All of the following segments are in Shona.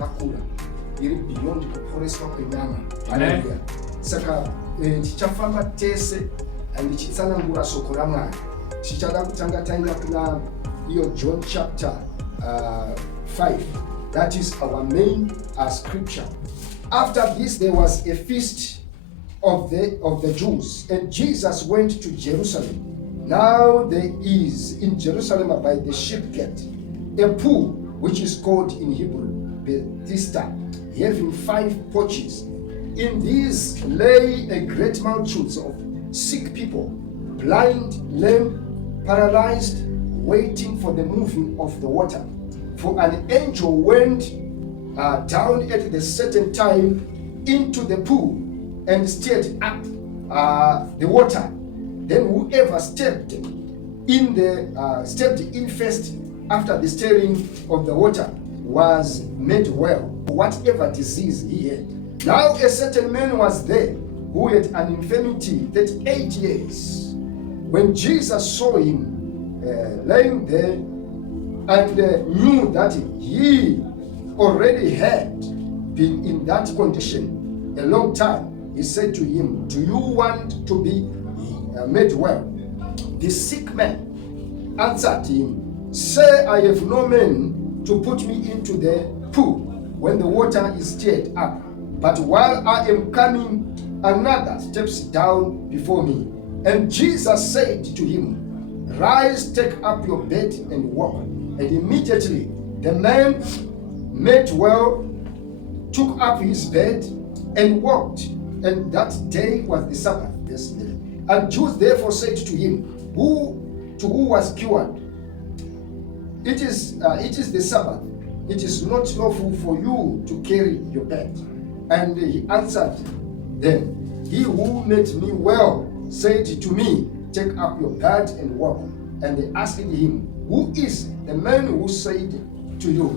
yakakura iri beyond kuporeswa kwenyama. Haleluya. Saka tichafamba tese ndichitsanangura shoko raMwari. Tichada kutanga taenda kuna iyo John chapter 5. That is our main scripture. After this there was a feast of the Jews, and Jesus went to Jerusalem. Now there is in Jerusalem by the sheep gate a pool, which is called in Hebrew Bethesda, having 5 porches. In these lay a great multitude of sick people, blind, lame, paralyzed, waiting for the moving of the water. For an angel went down at the certain time into the pool and stirred up the water. Then whoever stepped in first after the stirring of the water was made well, whatever disease he had. Now a certain man was there who had an infirmity 38 years. When Jesus saw him lying there and knew that he already had been in that condition a long time, he said to him, "Do you want to be made well?" The sick man answered him, "Sir, I have no man to put me into the pool when the water is stirred up. But while I am coming, another steps down before me." And Jesus said to him, "Rise, take up your bed and walk." And immediately the man made well, took up his bed and walked. And that day was the Sabbath. And Jews therefore said to him, who was cured, It is the Sabbath. It is not lawful for you to carry your bed." And he answered them, "He who made me well said to me, take up your bed and walk." And they asked him, "Who is the man who said to you,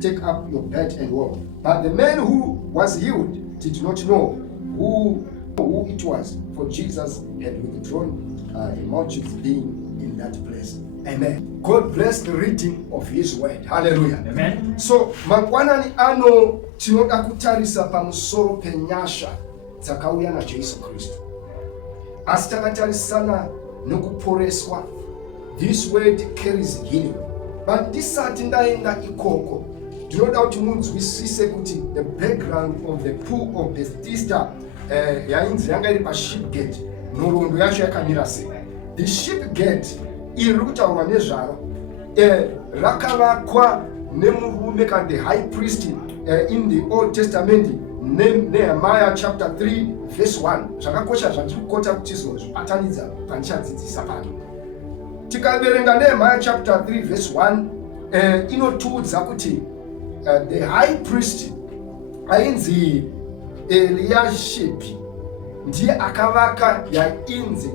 take up your bed and walk?" But the man who was healed did not know who it was, for Jesus had withdrawn a multitude being in that place. Amen. God bless the reading of his word. Hallelujah. Amen. So mangwanani ano tinoda kutarisa pamusoro penyasha dzakauya na Jesu Kristu. Asi takatarisana nokuporeswa. This word carries healing. But tisati ndaenda ikoko, ndinoda kuti munzwisise kuti the background of the pool of Bethesda yainzi yanga iri paship gate, nhoroondo yacho yakamira sei. The ship gate iri kutaurwa nezvaro rakavakwa nemurume kana the high priest in the Old Testament, Nehemiah chapter 3 verse 1. Zvakakosha zvatirikukota kuti tizozvipatanidza pandichadzidzisa pano. Tikaverenga Nehemiah chapter 3 verse 1, inotiudza kuti the high priest ainzi Eliashib ndiye akavaka yainzi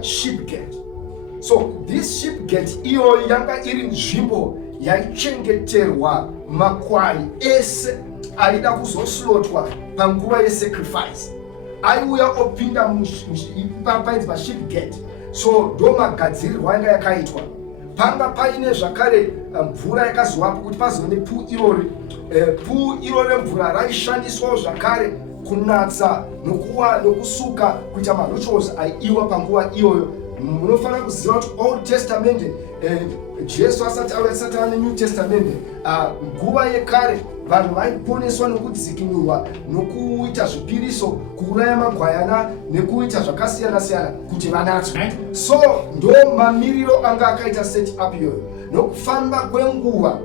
ship gate. So this ship gate iyo yanga iri nzvimbo yaichengeterwa makwai ese aida kuzoslotwa panguva yesacrifice. Aiuya opinda painzi paship gate. So ndo magadzirirwa yanga yakaitwa. Panga paine zvakare mvura yakazowapo kuti pazove nepuu irori. Puu irori mvura raishandiswa zvakare kunatsa nokusuka kuita marituals aiwa panguva iyoyo. Munofanira kuziva kuti Old Testament Jesu asati ane New Testament, nguva yekare vanhu vaiponeswa nokudzikinurwa nokuita zvipiriso, kuuraya magwayana nekuita zvakasiyana siyana kuti vanatswe. So ndo mamiriro anga akaita set up iyoyo. Nokufamba kwenguva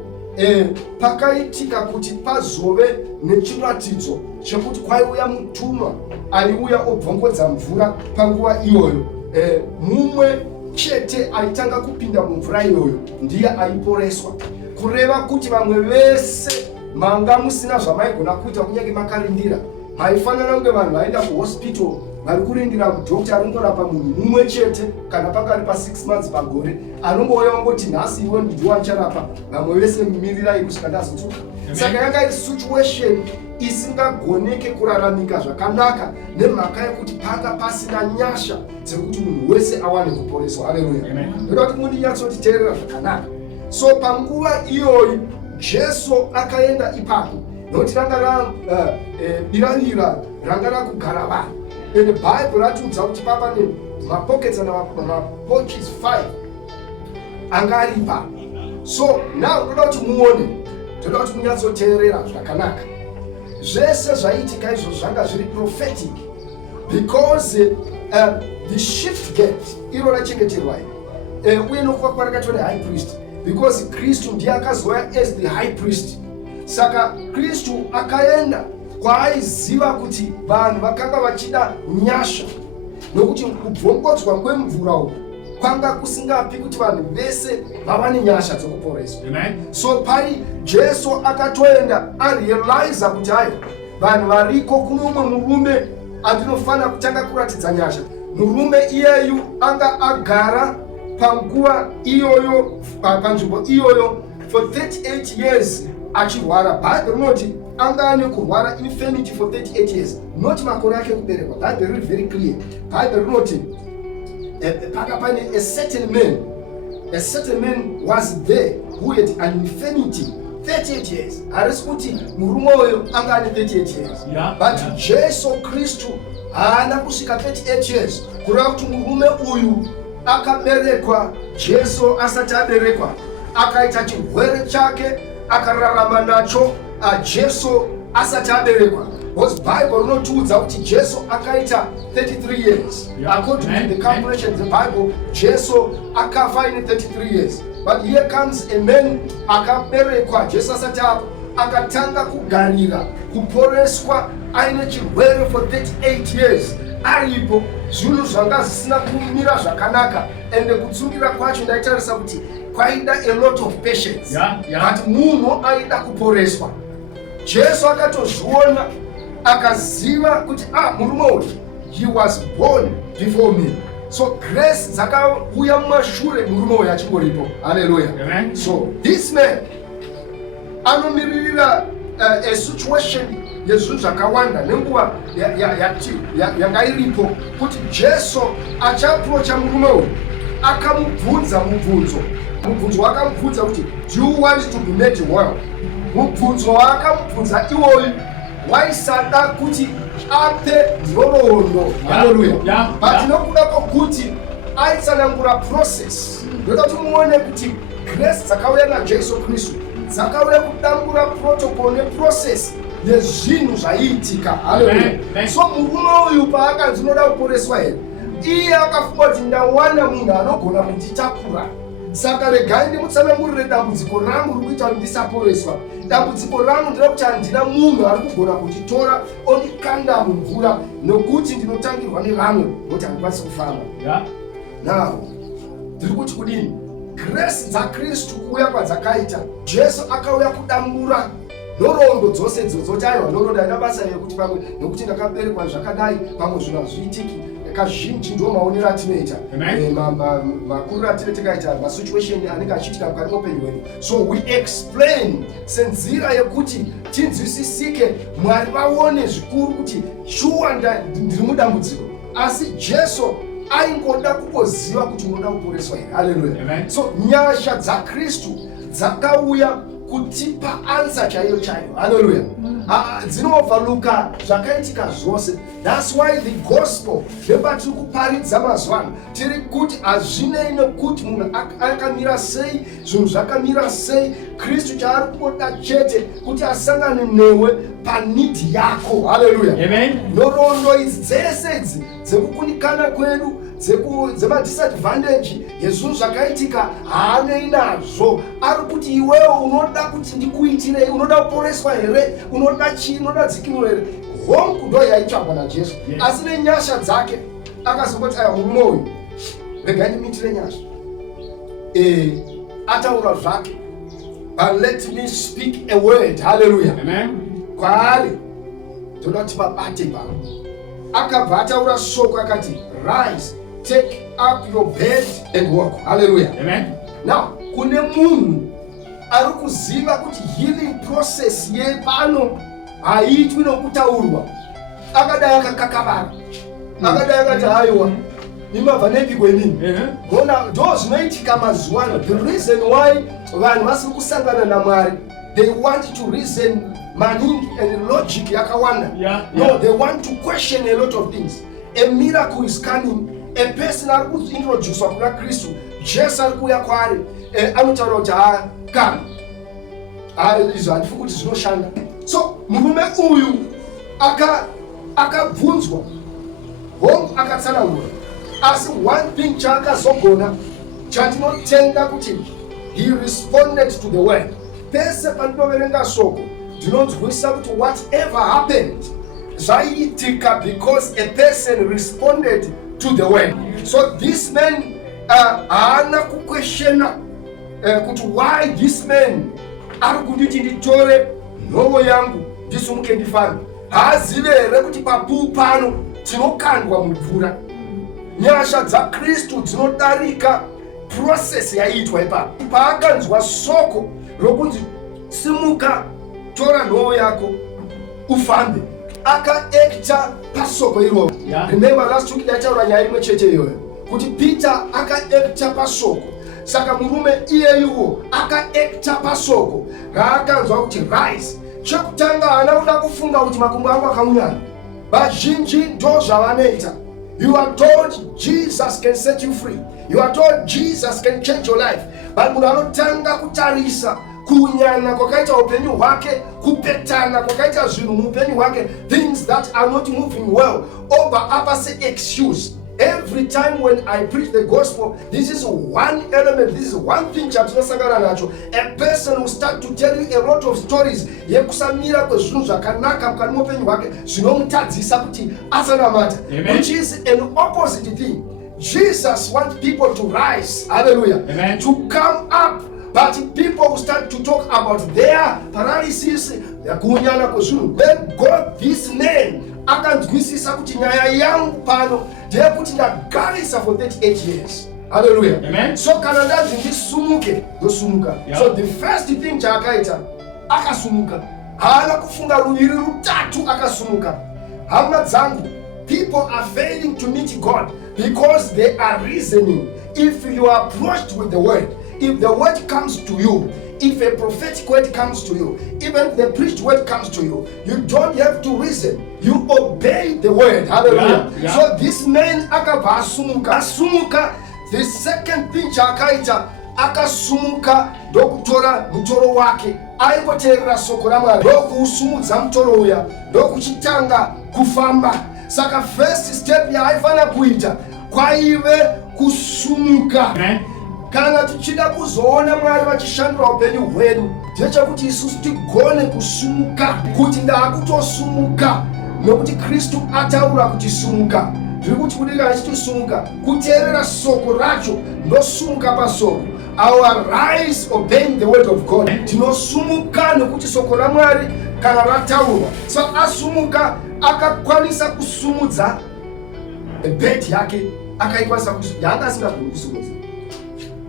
pakaitika kuti pazove nechiratidzo chekuti kwaiuya mutumwa aiuya obvongodza mvura panguva iyoyo. Mumwe chete aitanga kupinda mumvura iyoyo ndiye aiporeswa, kureva kuti vamwe vese manga musina zvamaigona kuita kunyange makarindira. Haifanana kunge vanhu vaenda kuhospital vari kurindira kudhokta arongorapa munhu mumwe chete kana pakari pa 6 months pagore, anongouya ongoti nhasi iwe ndiwe ancharapa, vamwe vese mirirai kusvika ndazodzoka. Saka yanga iri situation isingagoneke kuraramika zvakanaka nemhaka yekuti panga pasina nyasha dzekuti munhu wese awane kuporeswa. Haleluya. Ndoda kuti mundinyatsoteerera zvakanaka. So panguva iyoyi Jesu akaenda ipapo nokuti ranga birarira ranga rakugara vanhu. And the Bible ratiudza kuti papa nemapockets and mapockets 5 anga aripa. So now ndoda kuti muone, ndoda kuti munyatsoteerera zvakanaka. Zvese zvaitika izvo zvanga zviri prophetic, because the shift gate iro rachengeterwa uye nokuva kwarakaitwa nehigh priest, because Kristu ndiye akazouya as the high priest. Saka Kristu akaenda kwaaiziva kuti vanhu vakanga vachida nyasha, nokuti kubvongodzwa kwemvura uku kwanga kusingapi kuti vanhu vese vawane nyasha dzokuporeswa. So pari Jesu akatoenda arealiza kuti hayi vanhu variko kuno umwe murume andinofanira kutanga kuratidza nyasha. Murume iyeyu anga agara panguva iyoyo panzvimbo iyoyo for 38 years achirwara. Bible rinoti anga ane kurwara infirmity for 38 years, not makore ake kuberekwa. Bible riri very clear. Bible rinoti paka pane a certain man was there who had an infirmity 38 years. Harisi kuti murume uyo anga ane 38 years. But Jesu Kristu haana kusvika 38 years. Kureva kuti murume uyu akaberekwa, Jesu asati aberekwa, akaita chirwere chake akararama nacho Jesu asati aberekwa. Because Bible rinotiudza kuti Jesu akaita 33 years. According to the calculations of the Bible, Jesu akafa in 33 years. But here comes a man akaberekwa, Jesu asati akatanga kugarira kuporeswa aine chirwere for 38 years. Aripo zvinhu zvanga zvisina kumira zvakanaka, ende kutsungira kwacho ndaitarisa kuti kwaida a lot of patience. But munhu aida kuporeswa. Jesu akatozviona akaziva kuti murume uyu he was born before me. So grace dzakauya mumashure murume uyu achingoripo. Hallelujah. So this man anomiririra a situation yezvinhu zvakawanda nenguva yanga iripo kuti Jesu achaprocha murume uyu. Akamubvunza mubvunzo wakamubvunza kuti do you want to be made well? Mubvunzo waakamubvunza iwoyu waisada kuti ape nhoroondo. Haleluya. But nokuda kwokuti aitsanangura process, ndoda kuti muone kuti grace dzakauya naJesu Kristu dzakauya kudambura protocol neprocess yezvinhu zvaiitika. Haleluya. So murume uyu paakanzi unoda kuporeswa here, iye akafunga kuti ndawana munhu anogona kunditakura. Saka regai ndimutsanangurire dambudziko rangu riri kuita kuti ndisaporeswa. Dambudziko rangu nderekuti handina munhu ari kugona kunditora ondikanda mumvura, nokuti ndinotangirwa nevamwe nokuti handikwanisi kufamba. Now ndiri kuti kudini? Grace dzaKristu kuuya kwadzakaita, Jesu akauya kudambura nhoroondo dzose dzoti aiwa nhoroondo haina basa yekuti pamwe nokuti ndakaberekwa zvakadai pamwe zvinhu hazviitiki. Kazhinji ndo maonero atinoita, makuru atinenge takaita, masituation anenge achiitika mukati meupenyu hwedu. So we explain senzira yekuti tinzwisisike, Mwari vaone zvikuru kuti shuwa ndiri mudambudziko, asi Jesu aingoda kungoziva kuti unoda kuporeswa here. Haleluya. So nyasha dzaKristu dzakauya kutipa answer chaiyo. Haleluya. Dzinoovhaluka zvakaitika zvose. That's why the gospel nebatiri kuparidza mazuva ano tiri kuti hazvinei nekuti munhu akamira sei, zvinhu zvakamira sei. Kristu chaari kungoda chete kuti asangane newe panidhi yako. Haleluya. Nhoroondo idzi dzese idzi dzekukundikana kwedu, dzemadisadvantage yezvinhu zvakaitika haanei nazvo. Ari kuti iwewo unoda kuti ndikuitirei, unoda kuporeswa here, unoda chii, unoda dzikiro here. Hongu ndo yaitsvagwa naJesu. Asi nenyasha dzake akazongoti aya murume uyu regai ndimuitire nyasha. Ataura zvake, but let me speak a word. Hallelujah. Kwaari ndoda kuti babate pano. Akabva ataura shoko akati, rise, take up your bed and walk. Hallelujah. Now kune munhu ari kuziva kuti healing process yepano haitwi nokutaurwa. Akadai akakakavara, akadai akati haiwa imabva nepi kwenini. Gona ndo zvinoitika mazuva ano. The reason why vanhu vasiri kusangana naMwari, they want to reason maningi and logic yakawanda. No, they want to question a lot of things. A miracle is coming. A person who's introduced to Christ, Jesus alikuya kwari, anotaro ja kan. Izo alifukuti zinoshanda. So murume uyu akabvunzwa hongu akatsanangura. As one thing chakazogona chandinotenda kuti he responded to the word. Pese pandinoverenga shoko ndinonzwisa kuti whatever happened zvaiitika because a person responded to the word. So this man haana kuquestiona kuti why this man ari kunditi nditore nhovo yangu ndisumuke ndifambe. Haazive here kuti papu pano tinokandwa mumvura. Nyasha dzaKristu dzinodarika process yaitwa ipapo. Paakanzwa soko rokunzi simuka, tora nhovo yako ufambe, akaekta pasoko iroro. Remember last week ndataura nyaya imwe chete iyoyo kuti Peter akaekta pasoko. Saka murume iyeyuwo akaekta pasoko raakanzwa kuti rise. Chekutanga haana kuda kufunga kuti makumbo angu akamunyana. Vazhinji ndo zvavanoita. You are told Jesus can set you free. You are told Jesus can change your life. But munhu anotanga kutarisa kunyana kwakaita upenyu hwake, kupetana kwakaita zvinhu muupenyu hwake, things that are not moving well, oba apa se excuse. Every time when I preach the gospel, this is one element, this is one thing chatinosangana nacho. A person will start to tell you a lot of stories yekusamira kwezvinhu zvakanaka mukati muupenyu hwake zvinomutadzisa kuti asanamata, which is an opposite thing. Jesus wants people to rise, hallelujah, amen, to come up. But people will start to talk about their paralysis, their kunyana kwezvinhu. Then God, this man, akanzwisisa kuti nyaya yangu pano ndeyekuti ndagarisa for 38 years. Hallelujah. Amen. So kana ndanzi ndisumuke, ndosumuka. So the first thing chaakaita, akasumuka. Haana kufunga ruviri rutatu, akasumuka. Hama dzangu, people are failing to meet God because they are reasoning. If you are approached with the word, if the word comes to you, if a prophetic word comes to you, even the preached word comes to you, you don't have to reason. You obey the word. Hallelujah. So this man akabasumuka. Asumuka, the second thing chakaita, akasumuka dokutora mutoro wake. Aikoterera soko ramwari. Dokuusumudza mutoro uya. Dokuchitanga kufamba. Saka first step yaifana kuita kwaive kusumuka. Amen. Kana tichida kuzoona Mwari vachishandura upenyu hwedu, ndechekuti isusu tigone kusumuka, kuti ndaakutosumuka nokuti Kristu ataura kuti sumuka. Ndiri kuti kudika nechitosumuka, kuteerera soko racho, ndosumuka pasoko. Our rise obeying the word of God. Tinosumuka nokuti soko raMwari kana rataurwa. So asumuka akakwanisa kusumudza bed yake, akaikwanisa kusumudza, yanga asingagoni kusumudza.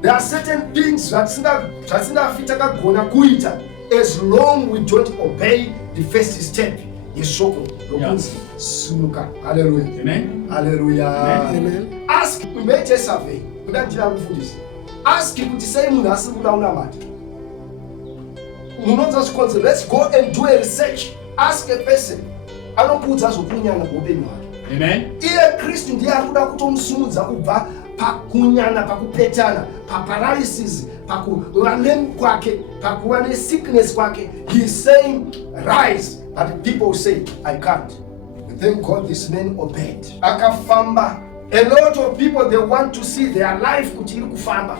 There are certain things zvatisingafita kagona kuita as long we don't obey the first step yeshoko rokunzi sumuka. Hallelujah. Amen. Hallelujah. Amen. Ask, umeite survey kuda ndira mufundisi. Ask kuti sei munhu asiri kuda unamata. Munonza zvikonzo, let's go and do a research. Ask a person anokuudza zvokunyana kweupenyu hwake. Amen. Iye Kristu ndiye ari kuda kutomusumudza kubva pakunyana, pakupetana, paparalysis, pakuvalem kwake, pakuva nesickness kwake. He is saying rise, but people say I can't. Thank God this man obeyed. Akafamba. A lot of people, they want to see their life kuti iri kufamba,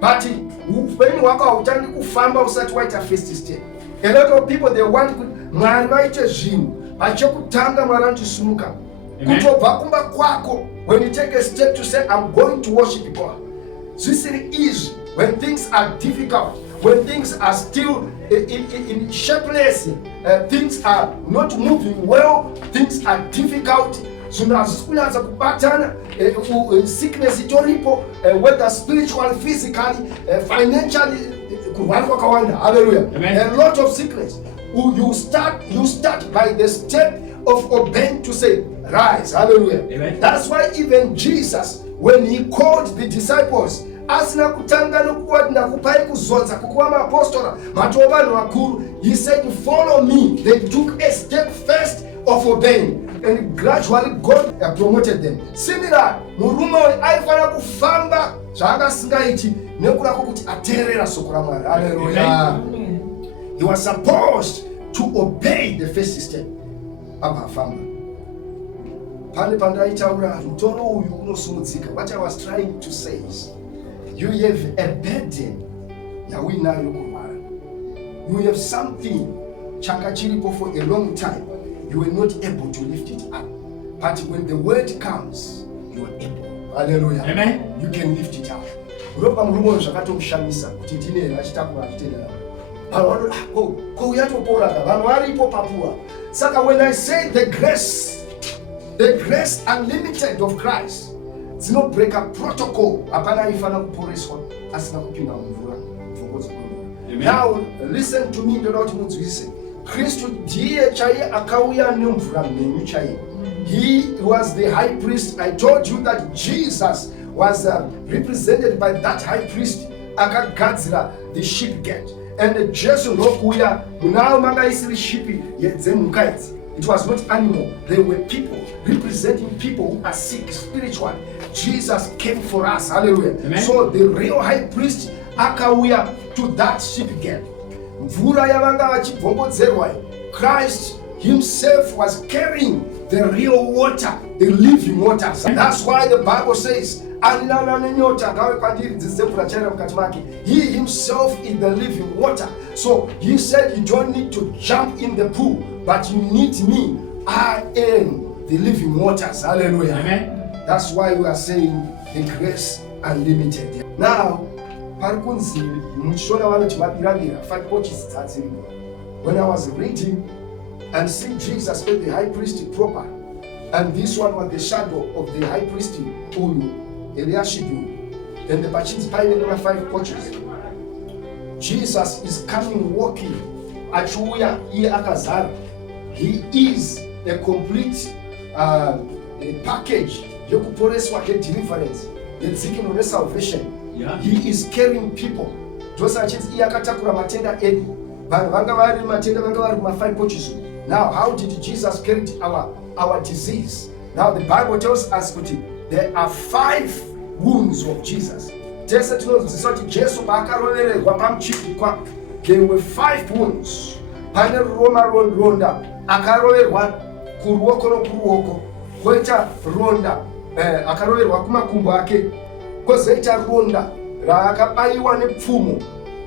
but upenyu hwako hautandi kufamba usati waita first step. A lot of people, they want Mwari vaite zvinhu vachekutanga Mwari anosumuka. Kutobva kumba kwako, when you take a step to say I'm going to worship God, this is when things are difficult, when things are still in shapeless, things are not moving well, things are difficult. Zvinhu hazisikunatsa kubatana, sickness itoripo, whether spiritual, physically, financially, kurwara kwakawanda. Hallelujah. Amen. A lot of sickness. You start by the step of obeying to say rise. Hallelujah. Amen. That's why even Jesus, when he called the disciples, asina kutanga nokuwa ndakupai kuzodza kukuwa maapostoli matova vanhu vakuru, He said, follow me. They took a step first of obeying, and gradually God promoted them. Similar, murume aifana kufamba zvaakasingaiti nekuda kwokuti ateerera soko raMwari. Hallelujah. He was supposed to obey the first step. Abafamba. Pane pandaitaura mutoro uyu unosumudzika. What I was trying to say is, you have a burden yawinayo kurwara. You have something chakachiripo for a long time. You were not able to lift it up. But when the word comes, you are able. Hallelujah. Amen. You can lift it up. Uropa murumo zvakatomshamisa kuti ndine achitakura achitendera. Vanhu yatopora vanhu varipo papua. Saka when I say the grace unlimited of Christ, dzino break a protocol apana ifana kuporeswa asina kupinda mumvura mvongodzo. Now listen to me, ndinoda kuti munzwise. Kristu ndiye chaiye akauya nemvura mhenyu chaiye. He was the high priest. I told you that Jesus was represented by that high priest akagadzira the sheep gate. And Jesu nokuya munao manga isiri sheep yedzemhuka idzi. It was not animal. They were people, representing people who are sick spiritually. Jesus came for us. Hallelujah. Amen. So the real high priest akauya to that sheep gate. Mvura yavanga vachibvongodzerwa. Christ himself was carrying the real water, the living waters. And that's why the Bible says, he himself is the living water. So he said, you don't need to jump in the pool, but you need me. I am the living waters. Hallelujah. Amen. That's why we are saying the grace unlimited. Now, when I was reading and seeing Jesus as the high priest proper, and this one was the shadow of the high priest Eliashibu, and the Bachins Bible number 5 porches. Jesus is coming walking. Achuya iye akazara. He is a complete a package yokuporeswa ke deliverance, yedzikino salvation. Yeah. He is carrying people. Those are chins iye akatakura matenda edu. Vanhu vanga vari matenda vanga vari kuma 5 porches. Now, how did Jesus carry our disease? Now, the Bible tells us that there are 5 wounds of Jesus. There were 5 wounds. Pane Roma ronda akaroverwa kuruoko nokuruoko, koita ronda akaroverwa kumakumbo ake, kozoita ronda raakabayiwa nepfumo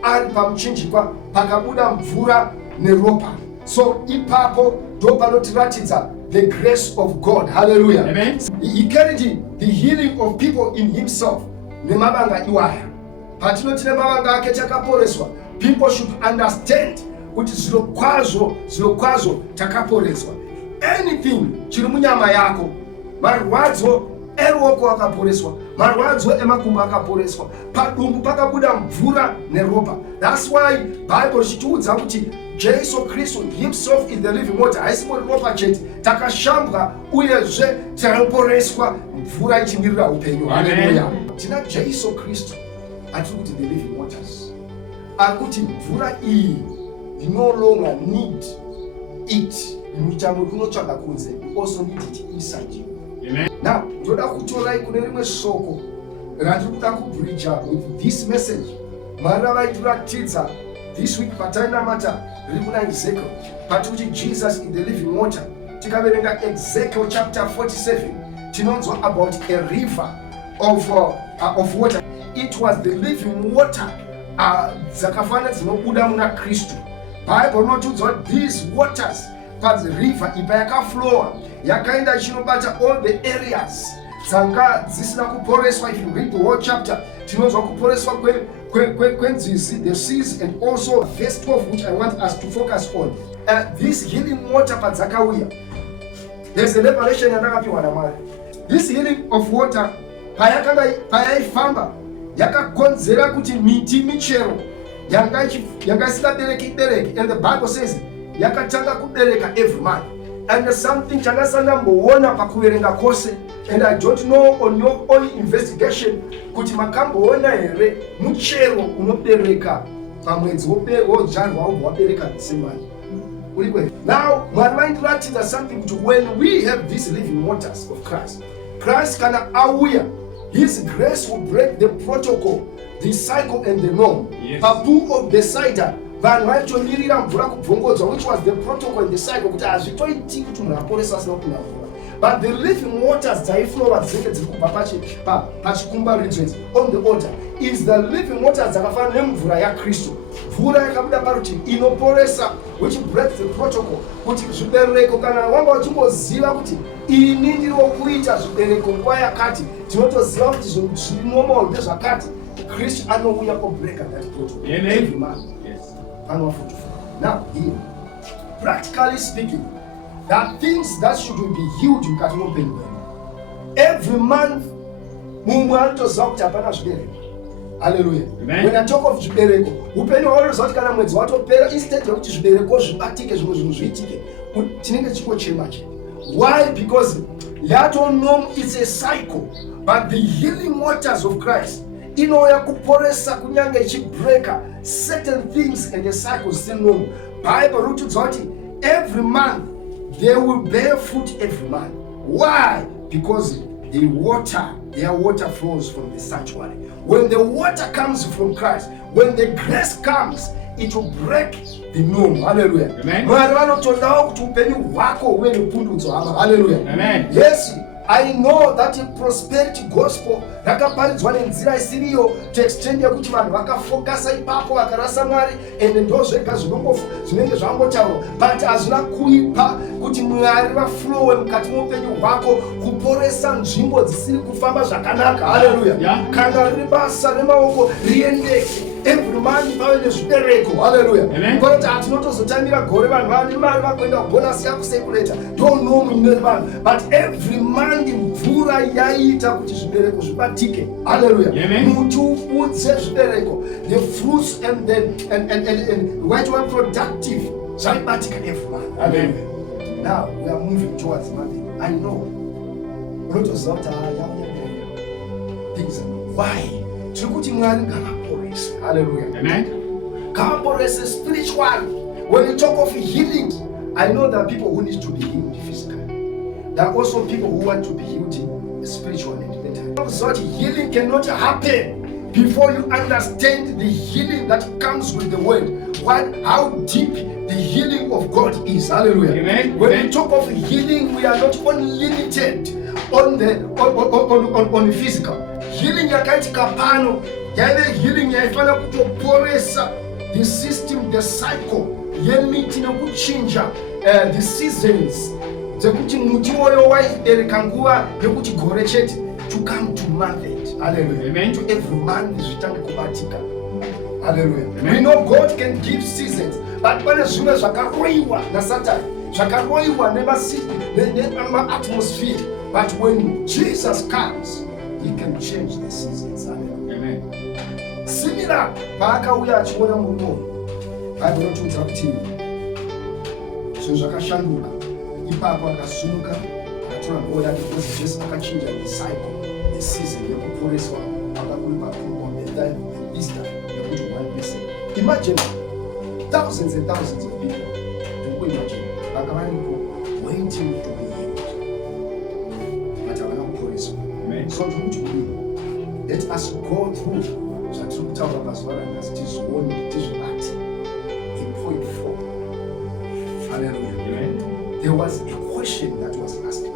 ari pamuchinjikwa pakabuda mvura neropa. So ipapo ndo panotiratidza the grace of God. Hallelujah. Amen. He carried the healing of people in himself. Nemabanga iwaya. Patino tine mabanga ake chakaporeswa. People should understand kuti zvirokwazo takaporeswa. Anything chiri munyama yako, marwadzo eruoko akaporeswa, marwadzo emakumbo akaporeswa, padumbu pakabuda mvura neropa. That's why Bible chitiudza kuti Jesu Kristu himself is the living water. Haisimo ropa chete, takashambwa uyezve tinoporeswa mvura ichimirira upenyu. Hallelujah. Tina Jesu Kristu atiri kuti the living waters. Akuti mvura iyi you no longer need it. Muchamo kunotsvaga kunze, you also need it inside you. Amen. Now, ndoda kutorai kune rimwe shoko ratiri kuda kubridge with this message. Mara vaitiratidza this week patainamata riri kuna Ezekiel, patikuti Jesus is the living water. Tikaverenga Ezekiel chapter 47, tinonzwa about a river of water. It was the living water dzakafana dzinobuda muna Kristu. Bible notiudzwa these waters padzi river ipa yakaflowa yakaenda ichinobata all the areas dzanga dzisina kuporeswa. If you read the whole chapter, tinonzwa kuporeswa kwenzizi, the seas, and also verse 12, which I want us to focus on. This healing water padzakauya, there's a revelation yandakapiwa naMwari. This healing of water payaifamba yakakonzera kuti miti michero yanga isingabereki, and the Bible says yakatanga kubereka every month. And there's something changasandamboona pakuverenga kose, and I don't know on your own investigation kuti makamboona here muchero unobereka pamwedzi wodzvarwa wabereka December. Now, there's something to when we have these living waters of Christ. Christ can aware. His grace will break the protocol, the cycle and the norm. Yes. Pabu of the cider. Which was the protocol and the cycle. But the living waters that flow at Pachikumba regions on the altar is the living waters that are named Vuraya Christo. Vuraya Kabda Paruti, Inoporesa, which breaks the protocol, which is Zubereko Kana, one or two was Zilabuti, Inindiro Kuita, Zubereko, Waya Kati, Timoto Zilati, normal, there's a cat. Christ, I know we are breaking that protocol. Every man. Yes. Now, here, practically speaking, there are things that should be healed in Katumopen. Every month, Mumwanto Zokta Hallelujah. Amen. When I talk of Jubereko, Upeni always what kind of words, what opera instead of Jubereko, Jubatike, Jubatike. Why? Because Lato Nom is a cycle, but the healing waters of Christ, in order to poresa kunyanga breaker certain things and the cycles still normal. Bible root zoti every month. They will bear fruit every month. Why? Because their water flows from the sanctuary. When the water comes from Christ, when the grace comes, it will break the norm. Hallelujah. Amen. Hallelujah. Amen. Yes. I know that the prosperity gospel rakaparidzwa nenzira isiriyo to extend kuti vanhu vakafokasa ipapo vakarasa Mwari ende ndozvega zvinenge zvangotaurwa, but hazvina kuipa kuti Mwari vaflowe mukati muupenyu hwako kuporesa nzvimbo dzisiri kufamba zvakanaka. Haleluya. Kana riri basa remaoko riendeke every man pave nezvibereko. Haleluya. Kuti hatinotozotamira gore vanhu vane mari vakuenda kubonasi yakusekureta don't know mune vanhu, but every man mvura yaita kuti zvibereko zvibatike. Haleluya. Muti uputse zvibereko, the fruits and which were productive zvaibatika every man. Haleluya. Now we are moving towards Monday. I know unotoziva kuti things why tiri kuti Mwari ngavaporese. Hallelujah. Amen. Ngavaporese spiritually. When you talk of healing, I know there are people who need to be healed physically. There are also people who want to be healed spiritually. Such healing cannot happen before you understand the healing that comes with the word. How deep the healing of God is. Hallelujah. Amen. When we talk of healing, we are not only limited on the physical. Healing yakaitika pano, yaive healing yaifana kutoporesa the system, the cycle yemiti nekuchinja the seasons dzekuti muti woyo waibereka nguva yekuti gore chete to come to market. Hallelujah. Amen. To every man zvitange kubatika. Hallelujah. Amen. We know God can give seasons, but pane zvimwe zvakaroiwa naSatani, zvakaroiwa nema-atmosphere, but when Jesus comes, He can change the seasons. Amen. Similar, paakauya achiona muno, vanotudza kuti zvinhu zvakashanduka. Ipapo akasumuka akatora ngoda because Jesu akachinja the cycle, the season yekuporeswa pakakuri paPingo, the time of Easter yekuti one person. Imagine thousands and thousands of people. Imagine vakavaripo waiting to be healed, but havana kuporeswa. So let us go through zvatiri kutaura mazuva anaya tizvione tizvibate in point 4. Hallelujah. Amen. There was a question that was asked. Do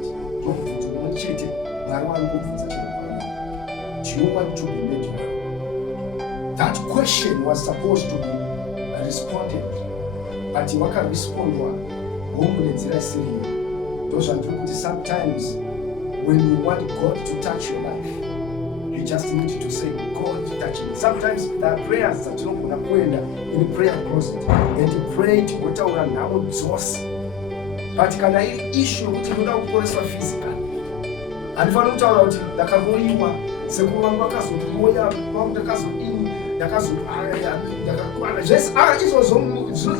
you want to be made well? That question was supposed to be responded, but you can respond sometimes when you want God to touch your life, you just need to say, God, touch me. Sometimes there are prayers that you don't want to pray in the prayer closet and you pray to go down now exhaust. But can I issue what you don't poresa physically? And if I don't tell you that Karoiwa, Sekuan Bakasu, Moya, Bakasu in Dakasu, just it was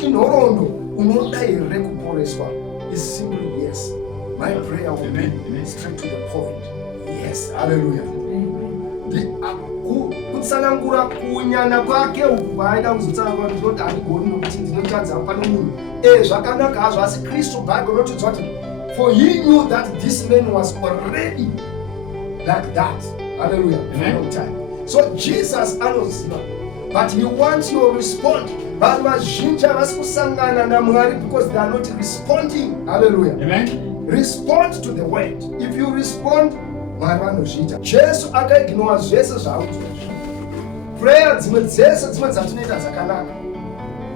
in Orondo, Umonda Recuporeswa is simply yes. My prayer will be straight to the point. Yes, hallelujah. achitsanangura kunyana kwake uku aida kuzotsanangura kuti anigoni nokuti ndinotadza pano munhu. Zvakanaka hazvo, asi Kristu Bible notodza kuti for he knew that this man was already like that. Hallelujah. For a long time. So Jesus anoziva, but he wants your response. Vanhu vazhinji havasi kusangana naMwari because they are not responding. Hallelujah. Amen. Respond to the word. If you respond, Mwari vanozviita. Jesu akaignora zvese zvaaudzwa. Prayer dzimwe dzese dzimwe dzatinoita dzakanaka.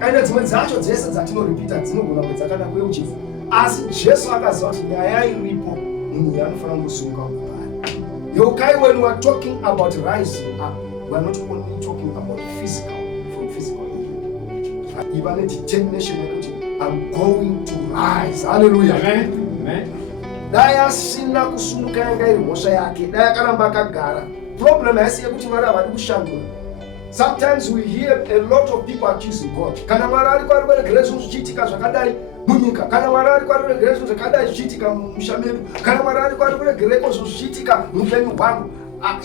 Ende dzimwe dzacho dzese dzatinoripita dzinogona kuva dzakanaka uye uchifu. Asi Jesu akaziva kuti nyaya iripo, munhu anofanira kusunga kubari. Yokai, when we are talking about rising up, we are not only talking about physical, from physical. Even a determination that I'm going to rise. Hallelujah. Amen. Amen. Daya sina kusumuka yanga iri mhosva yake. Daya karamba akagara. Problem yasiye kuti Mwari havadi kushandura. Sometimes we hear a lot of people accusing God. Kana Mwari ari kwaregerera zvinhu zvichiitika zvakadai munyika. Kana Mwari ari kwaregerera zvinhu zvakadai zvichiitika mumusha medu. Kana Mwari ari kwaregerera zvinhu zvichiitika muupenyu hwangu.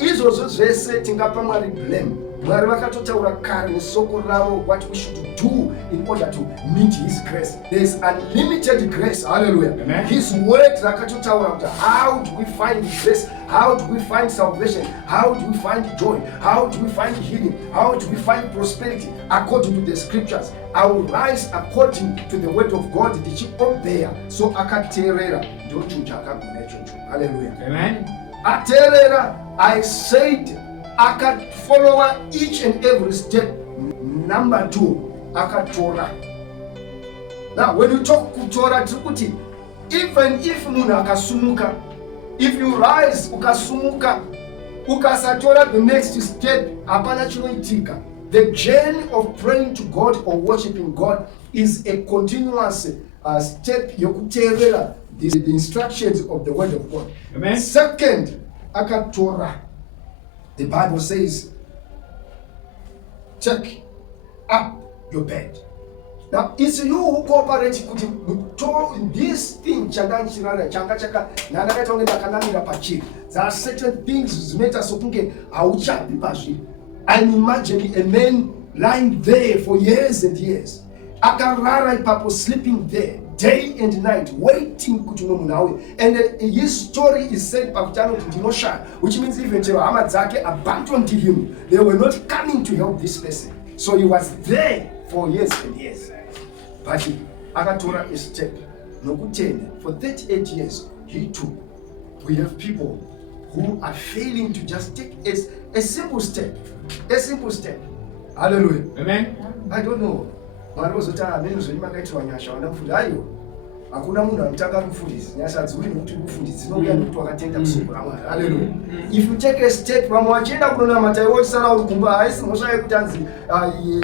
Izvozvo zvese tingapa Mwari blame. Mwari vakatotaura kare nesoko ravo what we should do in order to meet his grace. There is unlimited grace. Hallelujah. Amen. His word rakatotaura kuti how do we find grace? How do we find salvation? How do we find joy? How do we find healing? How do we find prosperity? According to the scriptures. I will rise according to the word of God. Ndichiobey. So akateerera ndio chinhu chakagona ichocho. Hallelujah. Amen. Ateerera, I said, follow each and every step. Number 2, akatora. Now, when you talk kutora, even if munhu akasumuka, if you rise ukasumuka, ukasatora the next step, hapana chinoitika. The journey of praying to God or worshiping God is a continuous step yokuteerera the instructions of the word of God. Amen. Second, akatora. The Bible says, take up your bed. Now, it's you who cooperate with this thing. There are certain things and imagine a man lying there for years and years. Akarara ipapo, sleeping there day and night, waiting kuti nomunawe. And his story is said pakutano kuti ndinosha, which means even hama dzake abandoned him. They were not coming to help this person. So he was there for years and years. But akatora a step. Nokutene, for 38 years, he took. We have people who are failing to just take a simple step. A simple step. Hallelujah. Amen. I don't know. Mwari wozota amene zviri makaitwa nyasha wana mfundi ayo. Hakuna munhu anotanga kufundisa. Nyasha dzuri nokuti kufundisa dzinouya nokuti wakatenda kusoko raMwari. Hallelujah. If you take a step, vamwe vachienda kunonamata iwe uchisara uri kumba, haisi mhosva yekuti hanzi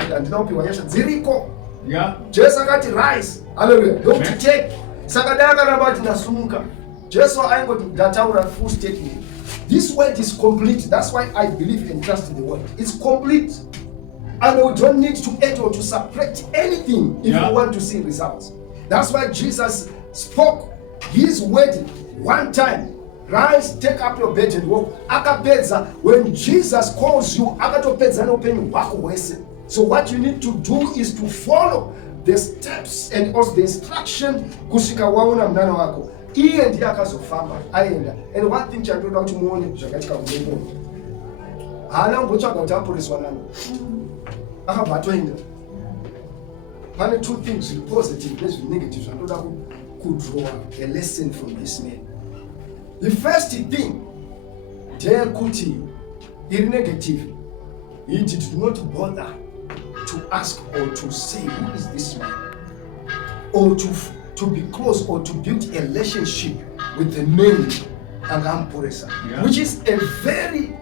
handina kupiwa nyasha dziriko. Jesu akati rise. Hallelujah. Don't take. Saka dai akaramba kuti ndasumuka. Jesu aingoti ndataura full statement. This word is complete. That's why I believe and trust in the word. It's complete. And we don't need to add or to subtract anything if we want to see results. That's why Jesus spoke his word one time. Rise, take up your bed and walk. Akapedza, when Jesus calls you, akatopedza noupenyu hwako hwese. So what you need to do is to follow the steps and also the instruction kusvika waona mnana wako. Iye ndiye akazofamba aenda. And one thing chandoda kuti muone zvakatika kunepo. Haana kumbotsvaga kuti aporeswa nani. Akabva atoenda. Pane two things, the positive and negative. Zvandoda kudraw a lesson from this man. The first thing, ndeyekuti iri negative. He did not bother to ask or to say, who is this man? Or to be close or to build a relationship with the man Agamporesa, which is a very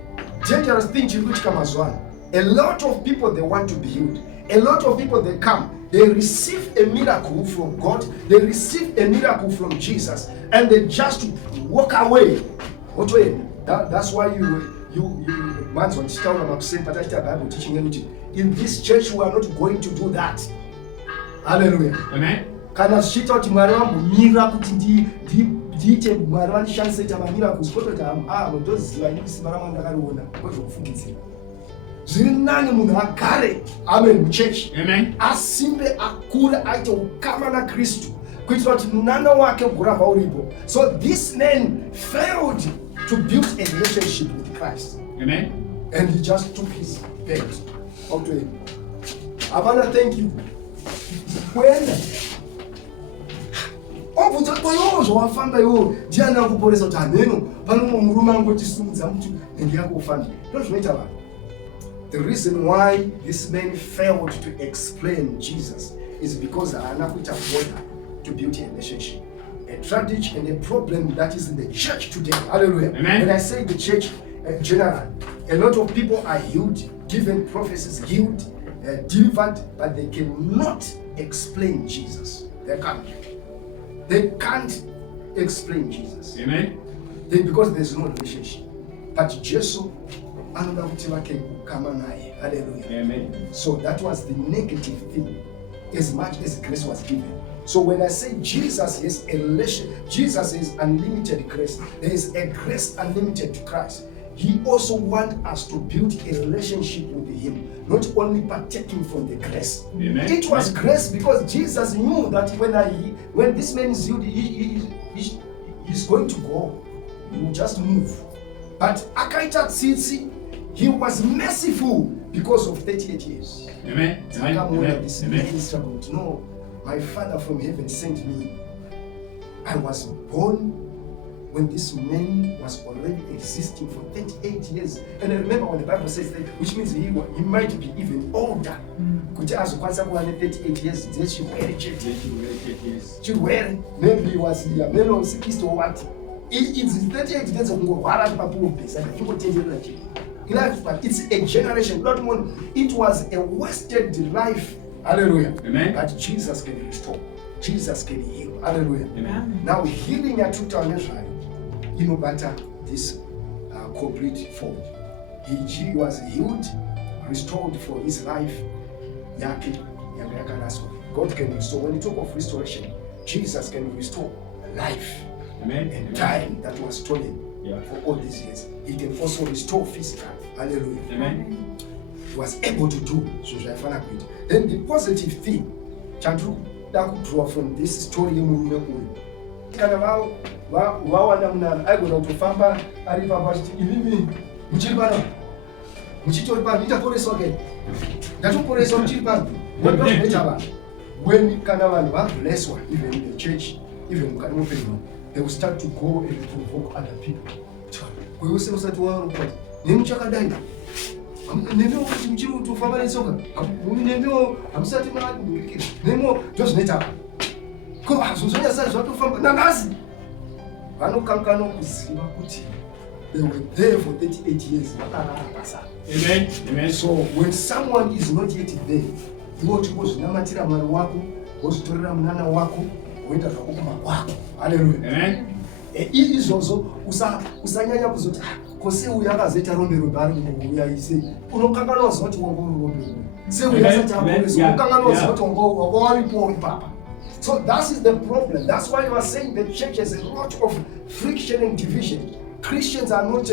dangerous thing to which come as one. A lot of people, they want to be healed. A lot of people, they come, they receive a miracle from God, they receive a miracle from Jesus, and they just walk away. That's why you once on Bible teaching in this church we are not going to do that. Hallelujah. Amen. Kana shita kuti Mwari wambomira kuti ndiite Mwari vandishandise ita mamiracles kototi ndoziva ini simba ramwe ndakariona kwezvokufungidzira. zviri nani munhu agare amen muchechi, asimbe akure aite ukama naKristu kuitira kuti munana wake ugoramba uripo. So this man failed to build a relationship with Christ. Amen. And he just took his bed up to him. I want to thank you. When wafamba iwo ndiani akuporesa kuti haneno pano murume angotisimudza muti nenge yakufanda. Ndozvinoita vanhu. The reason why this man failed to explain Jesus is because haana kuita bother to build a relationship. A tragedy and a problem that is in the church today. Hallelujah. Amen. And I say the church general, a lot of people are healed, given prophecies, healed, delivered, but they cannot explain Jesus. They can't. They can't explain Jesus. Amen. Because there's no relationship. But Jesus, anoda kuti vake kukama naye. Hallelujah. Amen. So that was the negative thing, as much as grace was given. So when I say Jesus is a relation, Jesus is unlimited grace. There is a grace unlimited to Christ. He also wants us to build a relationship with Him, not only partaking from the grace. Amen. It was grace because Jesus knew that when this man is healed, he's going to go. He will just move. But Akaita Tsitsi, he was merciful because of 38 years. Amen. Amen. No, my Father from heaven sent me. I was born when this man was already existing for 38 years. And I remember when the Bible says that, which means he might be even older. Kuti azokwanisa kuva 38 years dzechirwere chete. Maybe he was here. Maybe he was 60 or what. It's 38 years of kungorwara pabesa ndingotenderera chete. But it's a generation. Not one. It was a wasted life. Hallelujah. Amen. But Jesus can restore. Jesus can heal. Hallelujah. Amen. Now healing at 2009. Inobata this complete fault. He was healed, restored for his life. God can restore. When you talk of restoration, Jesus can restore life. Amen. And time that was stolen for all these years. He can also restore physical. Hallelujah. Amen. He was able to do so. Then the positive thing, Chandru, that could draw from this story. Vawana munhu aigona kutofamba ari pamba achiti imimi muchiri pano muchitori pano nditaporeswa ke ndatoporeswa muchiri pano ndozvinoita vanhu when kana vanhu vablesswa even in the church even mukati mupenyu they will start to go and provoke other people kweyose usati waropati nemuchakadai nemiwo kuti muchiri kutofamba netsoka nemiwo hamusati manikira nemiwo ndozvinoita vanhu ko zvozonyasari zvatofamba nangazi vanokanganwa kuziva kuti they were there for 38 years. Amen. Amen. So when someone is not yet there, iwo chikuzvinamatira mwari wako wozvitorera munana wako woita zvakokuma kwako. Hallelujah. Amen. Izvozvo usanyanya kuzoti kose uyu akazoita rombero bari muya ise unokanganwa zoti wango rombero seuyu asati aporeswa unokanganwa zoti wango waripo ipapa. So that is the problem. That's why you are saying the church has a lot of friction and division. Christians are not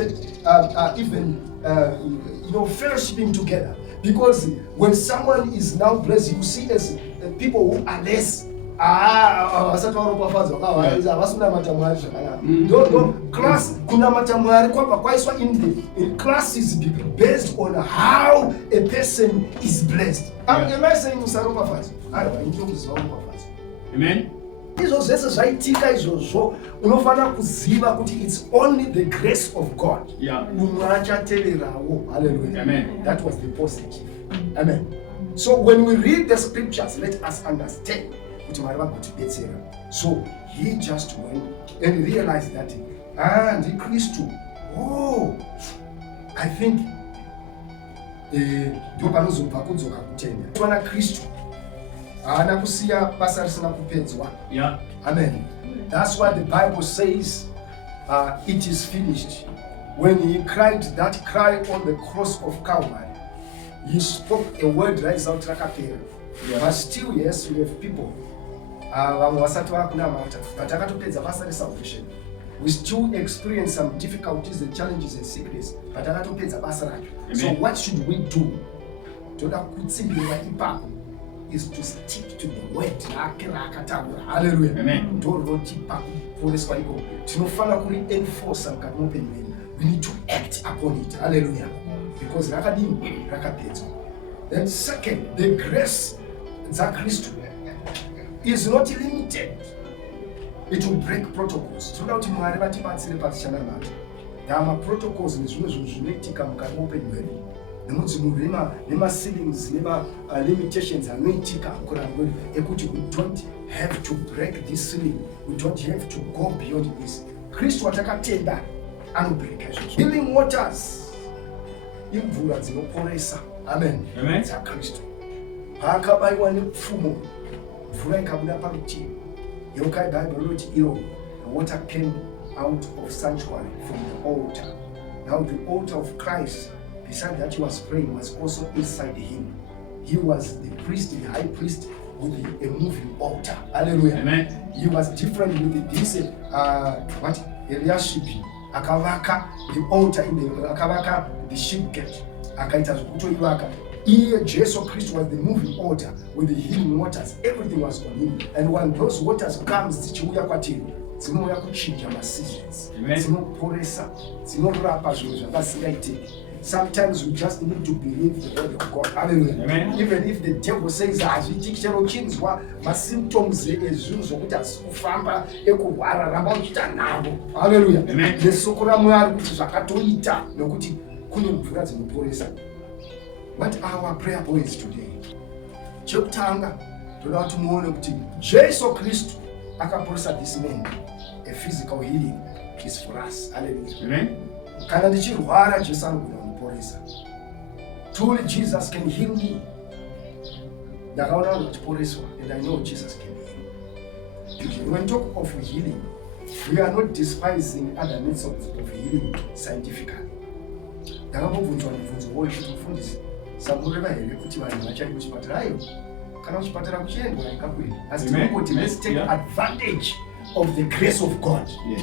even fellowshipping together. Because when someone is now blessed, you see as people who are less. Class in classes based on how a person is blessed. Am I saying Amen. Izvo zvese zvaitika izvozvo unofanira kuziva kuti it's only the grace of God. Umwe achateverawo. Hallelujah. Amen. That was the positive. Amen. So when we read the scriptures, let us understand kuti Mwari vakutibetsera. So he just went and realized that ndi Kristu. Oh, I think ndio panozobva kudzoka kutenda. Twana Kristu haana kusiya basa risina kupedzwa. Amen. That's why the Bible says it is finished. When he cried that cry on the cross of Calvary, he spoke a word right out rakapera. But still, yes, we have people vamwe vasati vakunamata but akatopedza basa resalvation. we still experience some difficulties and challenges and sickness, but akatopedza basa racho. So what should we do? Toda kutsimbira ipapo is to stick to the word rake raakataura. Hallelujah. Amen. Ndorotipa kuporeswa iko tinofana kureinforce mukati muupenyu hwedu. We need to act upon it. Hallelujah. Because rakadini rakapedzwa. Then second, the grace dzaKristu is not limited. It will break protocols. Tinoda kuti Mwari vatibatsire patichanamata. Dama protocols nezvimwe zvinhu zvinoitika mukati muupenyu hwedu. Nemudzimuri nema-ceilings nema-limitations anoitika mukurarama kwedu ekuti we don't have to break this ceiling. We don't have to go beyond this. Kristu watakatenda anobreka izvozvo. Healing waters imvura dzinoporesa. Amen. DzaKristu. Paakabayiwa nepfumo, mvura ikabuda parutivi. Yokai Bible wrote iro, the water came out of sanctuary from the altar. Now the altar of Christ, beside that he was praying, was also inside him. He was the priest, the high priest, with a moving altar. Hallelujah. Amen. He was different with this Eliashib. Akavaka the altar in the akavaka the sheep gate. Akaita zvokutoivaka. Here, Jesus Christ was the moving altar with the healing waters. Everything was on him. And when those waters comes, dzichiuya kwatiri, dzinouya kuchinja seasons. Dzinoporesa, dzinorapa zvinhu zvakasingaitiki. Sometimes we just need to believe the word of God. Hallelujah. Amen. Even if the devil says, hazviitiki chero chinzwa masymptoms ezvinhu zvokuti hazisi kufamba ekurwara, ramba uchita navo. Hallelujah. Amen. Nesoko raMwari kuti zvakatoita nokuti kune mvura dzinoporesa. What are our prayer points today? Chokutanga toda kuti muone kuti Jesu Kristu akaporesa this man. A physical healing is for us. Hallelujah. Amen. Kana ndichirwara Jesu anogona kundiporesa. Truly Jesus can heal me. Ndakaona vanhu vachiporeswa and I know Jesus can heal. When we talk of healing, we are not despising other methods of healing scientifically. Ndakambobvunzwa mibvunzo woyo kuti mufundisi, samureva here kuti vanhu vachari kuchipatara iyo kana kuchipatara kuchiendwa ikakweni, asi tinongoti let's take advantage of the grace of God. Yes.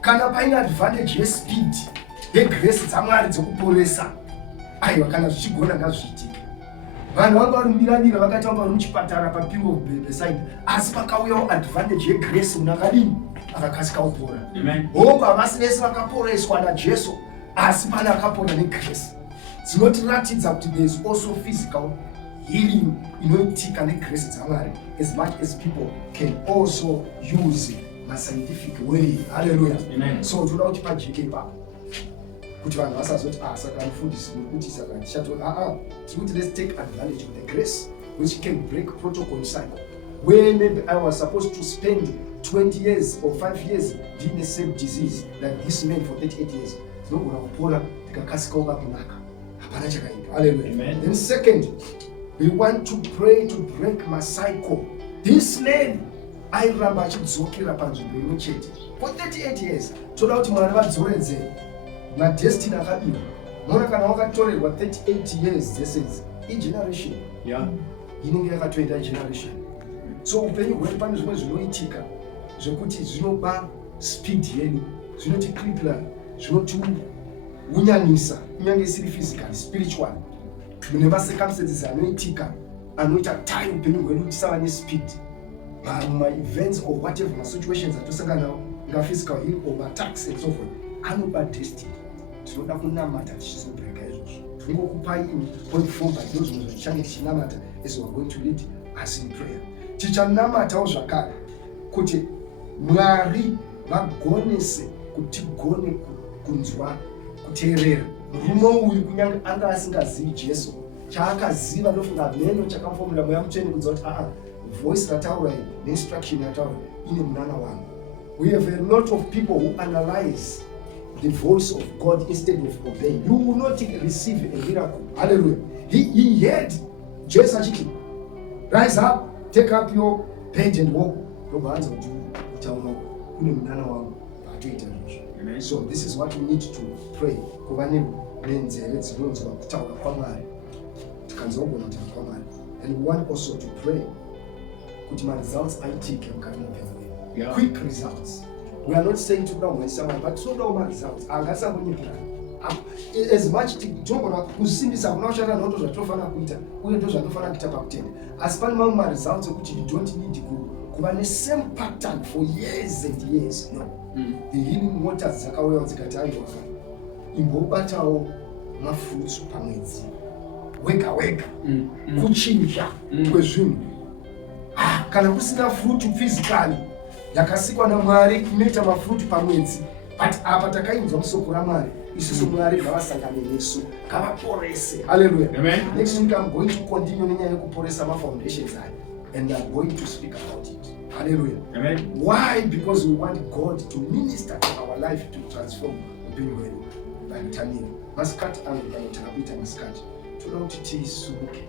Kana paine advantage yespeed yegrace dzaMwari dzokuporesa, aiwa kana zvichigona ngazviitike. Vanhu vanga vari mubiradira vakaita vanga vari muchipatara papiro beside, asi pakauyawo advantage yegrace munhu akadini akakasika kupora. Hongu havasi vese vakaporeswa naJesu, asi pane akapora negrace. Dzinotiratidza kuti there is also physical healing inoitika negrace dzaMwari, as much as people can also use a scientific way. Hallelujah. Amen. So toda kuti pajike ipapo kuti vanhu vasazoti saka mufundisi kuti saka ndichato tikuti let's take advantage of the grace which can break protocol cycle, where maybe I was supposed to spend 20 years or 5 years dealing the same disease like this man for 38 years. Tinogona kupora tikakasika uka kunaka. Hapana chakaipa. Hallelujah. Amen. Then second, we want to pray to break my cycle. This man airamba achidzokera panzvimbo imwe chete for 38 years. Toda kuti Mwari vadzoredze madestiny akadiwa. Mona kana wakatorerwa 38 years dzesenzi igeneration inenge yakatoenda generation. So upenyu hwedu pane zvimwe zvinoitika zvekuti zvinoba speed yedu, zvinotikripla, zvinotiunyanisa kunyange isiri physical, spiritual. Mune macircumstances anoitika anoita time upenyu hwedu tisava nespeed. Ma-events or whatever ma-situations atosangana nawo nga-physical heal or ma-attacks and so forth anoba destiny. Tinoda kunamata tichizobreka izvozvo. Tingokupai point form but those zvinhu zvichange tichinamata as we are going to lead us in prayer. Tichanamatawo zvakare kuti Mwari vagonese kuti tigone kunzwa kuteerera. Murume uyu kunyange anga asingazivi Jesu, chaakaziva ndofunga meno chakamufomera mweya mutsvene kunzwa kuti voice rataura neinstruction rataura ine munana wangu. We have a lot of people who analyze the voice of God instead of obeying. You will not receive a miracle. Hallelujah. He heard Jesus achiti, rise up, take up your bed and walk. So this is what we need to pray. And we want also to pray kuti results aitike mukati meupenyu. Quick results. We are not saying to know someone, but so no results. Angasa kunyipira. As much tokona kusimbisa kunoshata noto zvatofana kuita uye ndo zvatofana kuita pakutenda. Asi pane mamwe results ekuti you don't need kuva ne same pattern for years and years. No. The healing waters dzakauya dzikati ayofa. Imbobatawo mafruits pamwedzi. Wega. Kuchinja kwezvinhu. Kana kusina fruit physically yakasikwa naMwari inoita mafruit pamwedzi, but apa takainzwa musoko raMwari isusu Mwari ngavasangane nesu ngavaporese. Hallelujah. Amen. Next week I'm going to continue nenyaya yekuporesa mafoundations aya, and I'm going to speak about it. Hallelujah. Amen. Why? Because we want God to minister to our life, to transform upenyu hwedu. By the time masikati angu kana kuita masikati toda kuti tisumuke.